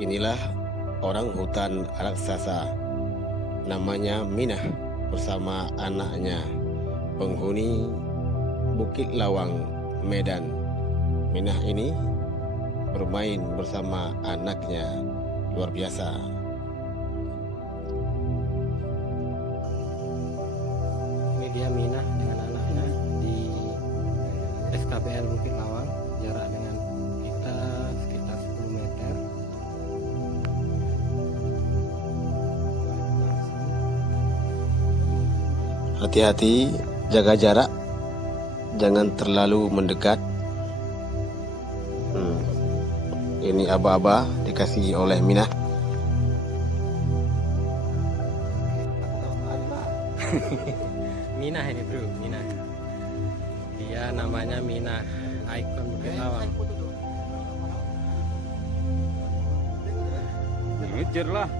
Inilah orang hutan raksasa, namanya Minah bersama anaknya, penghuni Bukit Lawang, Medan. Minah ini bermain bersama anaknya, luar biasa. Ini dia Minah dengan anaknya di SKBL Bukit Lawang, jarak dengan kita sekitar 10 meter. Hati-hati, jaga jarak, jangan terlalu mendekat. Ini aba-aba dikasih oleh Minah. Minah ini bro, Minah. Dia namanya Minah, ikon Bukit Lawang. Ngejar lah.